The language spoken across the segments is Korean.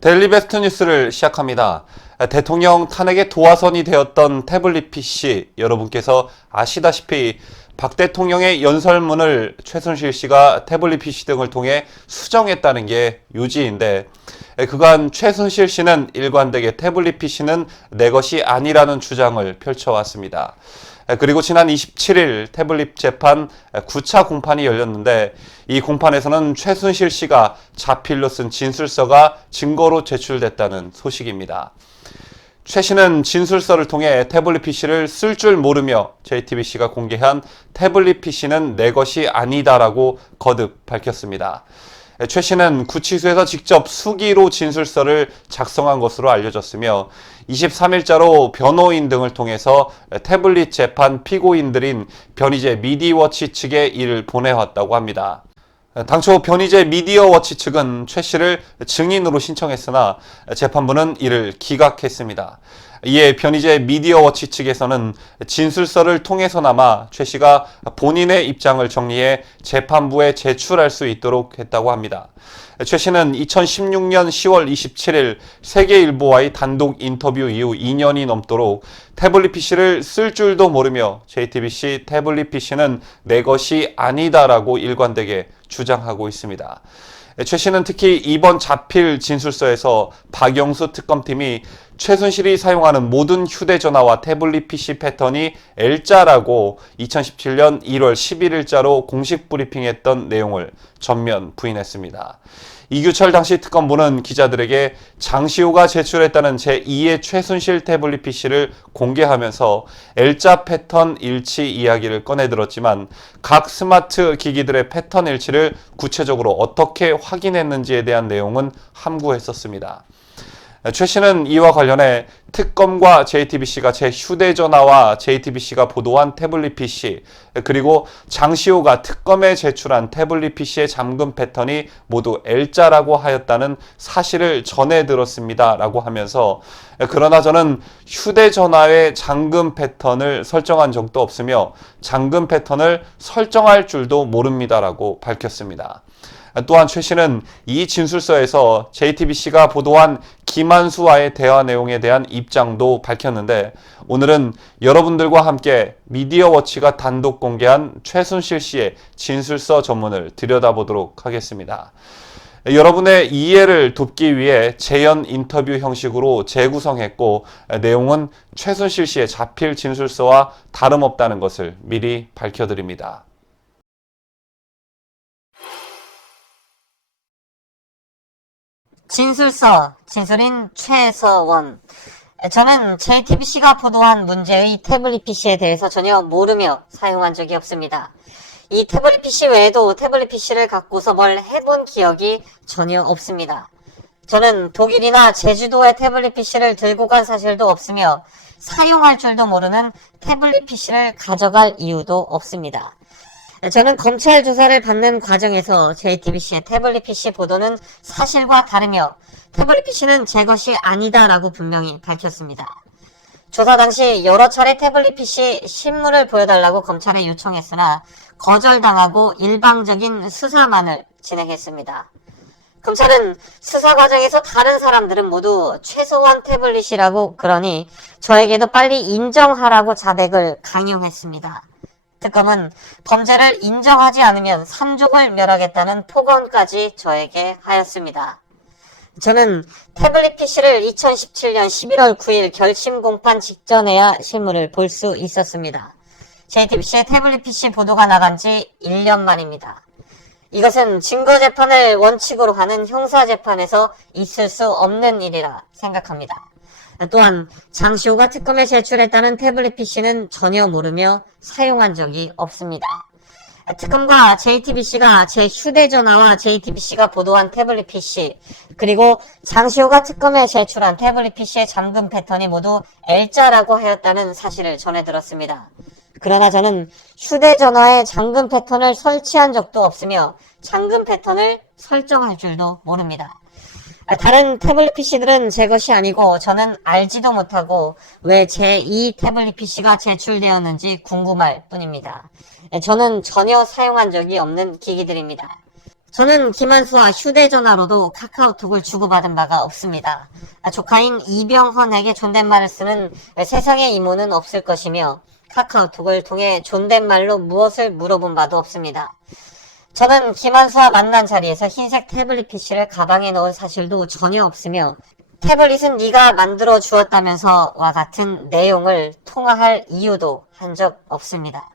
데일리베스트 뉴스를 시작합니다. 대통령 탄핵의 도화선이 되었던 태블릿 PC, 여러분께서 아시다시피 박 대통령의 연설문을 최순실 씨가 태블릿 PC 등을 통해 수정했다는 게 요지인데, 그간 최순실 씨는 일관되게 태블릿 PC는 내 것이 아니라는 주장을 펼쳐왔습니다. 그리고 지난 27일 태블릿 재판 9차 공판이 열렸는데, 이 공판에서는 최순실 씨가 자필로 쓴 진술서가 증거로 제출됐다는 소식입니다. 최 씨는 진술서를 통해 태블릿 PC를 쓸 줄 모르며 JTBC가 공개한 태블릿 PC는 내 것이 아니다라고 거듭 밝혔습니다. 최 씨는 구치소에서 직접 수기로 진술서를 작성한 것으로 알려졌으며 23일자로 변호인 등을 통해서 태블릿 재판 피고인들인 변희재 미디어워치 측에 이를 보내왔다고 합니다. 당초 변희재 미디어워치 측은 최 씨를 증인으로 신청했으나 재판부는 이를 기각했습니다. 이에 변희재 미디어워치 측에서는 진술서를 통해서나마 최 씨가 본인의 입장을 정리해 재판부에 제출할 수 있도록 했다고 합니다. 최 씨는 2016년 10월 27일 세계일보와의 단독 인터뷰 이후 2년이 넘도록 태블릿 PC를 쓸 줄도 모르며 JTBC 태블릿 PC는 내 것이 아니다라고 일관되게 주장하고 있습니다. 최 씨는 특히 이번 자필 진술서에서 박영수 특검팀이 최순실이 사용하는 모든 휴대전화와 태블릿 PC 패턴이 L자라고 2017년 1월 11일자로 공식 브리핑했던 내용을 전면 부인했습니다. 이규철 당시 특검부는 기자들에게 장시호가 제출했다는 제2의 최순실 태블릿 PC를 공개하면서 L자 패턴 일치 이야기를 꺼내들었지만 각 스마트 기기들의 패턴 일치를 구체적으로 어떻게 확인했는지에 대한 내용은 함구했었습니다. 최 씨는 이와 관련해 특검과 JTBC가 제 휴대전화와 JTBC가 보도한 태블릿 PC, 그리고 장시호가 특검에 제출한 태블릿 PC의 잠금 패턴이 모두 L자라고 하였다는 사실을 전해 들었습니다 라고 하면서, 그러나 저는 휴대전화의 잠금 패턴을 설정한 적도 없으며 잠금 패턴을 설정할 줄도 모릅니다 라고 밝혔습니다. 또한 최 씨는 이 진술서에서 JTBC가 보도한 김한수와의 대화 내용에 대한 입장도 밝혔는데, 오늘은 여러분들과 함께 미디어워치가 단독 공개한 최순실 씨의 진술서 전문을 들여다보도록 하겠습니다. 여러분의 이해를 돕기 위해 재연 인터뷰 형식으로 재구성했고, 내용은 최순실 씨의 자필 진술서와 다름없다는 것을 미리 밝혀드립니다. 진술서, 진술인 최서원. 저는 JTBC가 보도한 문제의 태블릿 PC에 대해서 전혀 모르며 사용한 적이 없습니다. 이 태블릿 PC 외에도 태블릿 PC를 갖고서 뭘 해본 기억이 전혀 없습니다. 저는 독일이나 제주도에 태블릿 PC를 들고 간 사실도 없으며 사용할 줄도 모르는 태블릿 PC를 가져갈 이유도 없습니다. 저는 검찰 조사를 받는 과정에서 JTBC의 태블릿 PC 보도는 사실과 다르며 태블릿 PC는 제 것이 아니다라고 분명히 밝혔습니다. 조사 당시 여러 차례 태블릿 PC 신문을 보여달라고 검찰에 요청했으나 거절당하고 일방적인 수사만을 진행했습니다. 검찰은 수사 과정에서 다른 사람들은 모두 최소한 태블릿이라고 그러니 저에게도 빨리 인정하라고 자백을 강요했습니다. 특검은 범죄를 인정하지 않으면 3족을 멸하겠다는 폭언까지 저에게 하였습니다. 저는 태블릿 PC를 2017년 11월 9일 결심 공판 직전에야 실물을 볼 수 있었습니다. JTBC의 태블릿 PC 보도가 나간 지 1년 만입니다. 이것은 증거 재판을 원칙으로 하는 형사 재판에서 있을 수 없는 일이라 생각합니다. 또한 장시호가 특검에 제출했다는 태블릿 PC는 전혀 모르며 사용한 적이 없습니다. 특검과 JTBC가 제 휴대전화와 JTBC가 보도한 태블릿 PC, 그리고 장시호가 특검에 제출한 태블릿 PC의 잠금 패턴이 모두 L자라고 하였다는 사실을 전해 들었습니다. 그러나 저는 휴대전화에 잠금 패턴을 설치한 적도 없으며 잠금 패턴을 설정할 줄도 모릅니다. 다른 태블릿 PC들은 제 것이 아니고 저는 알지도 못하고 왜 제2 태블릿 PC가 제출되었는지 궁금할 뿐입니다. 저는 전혀 사용한 적이 없는 기기들입니다. 저는 김한수와 휴대전화로도 카카오톡을 주고받은 바가 없습니다. 조카인 이병헌에게 존댓말을 쓰는 세상의 이모는 없을 것이며 카카오톡을 통해 존댓말로 무엇을 물어본 바도 없습니다. 저는 김한수와 만난 자리에서 흰색 태블릿 PC를 가방에 넣은 사실도 전혀 없으며 태블릿은 네가 만들어 주었다면서와 같은 내용을 통화할 이유도 한 적 없습니다.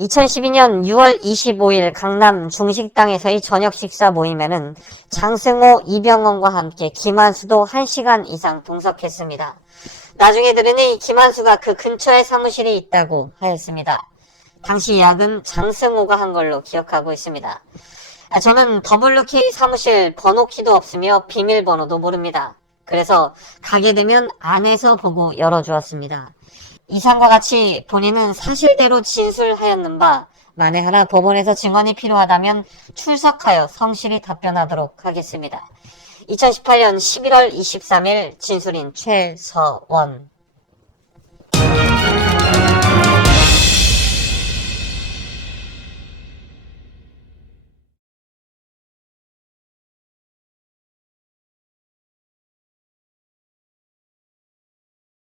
2012년 6월 25일 강남 중식당에서의 저녁 식사 모임에는 장승호, 이병헌과 함께 김한수도 1시간 이상 동석했습니다. 나중에 들으니 김한수가 그 근처에 사무실이 있다고 하였습니다. 당시 예약은 장승호가 한 걸로 기억하고 있습니다. 저는 WK 사무실 번호키도 없으며 비밀번호도 모릅니다. 그래서 가게 되면 안에서 보고 열어주었습니다. 이상과 같이 본인은 사실대로 진술하였는 바 만에 하나 법원에서 증언이 필요하다면 출석하여 성실히 답변하도록 하겠습니다. 2018년 11월 23일 진술인 최서원.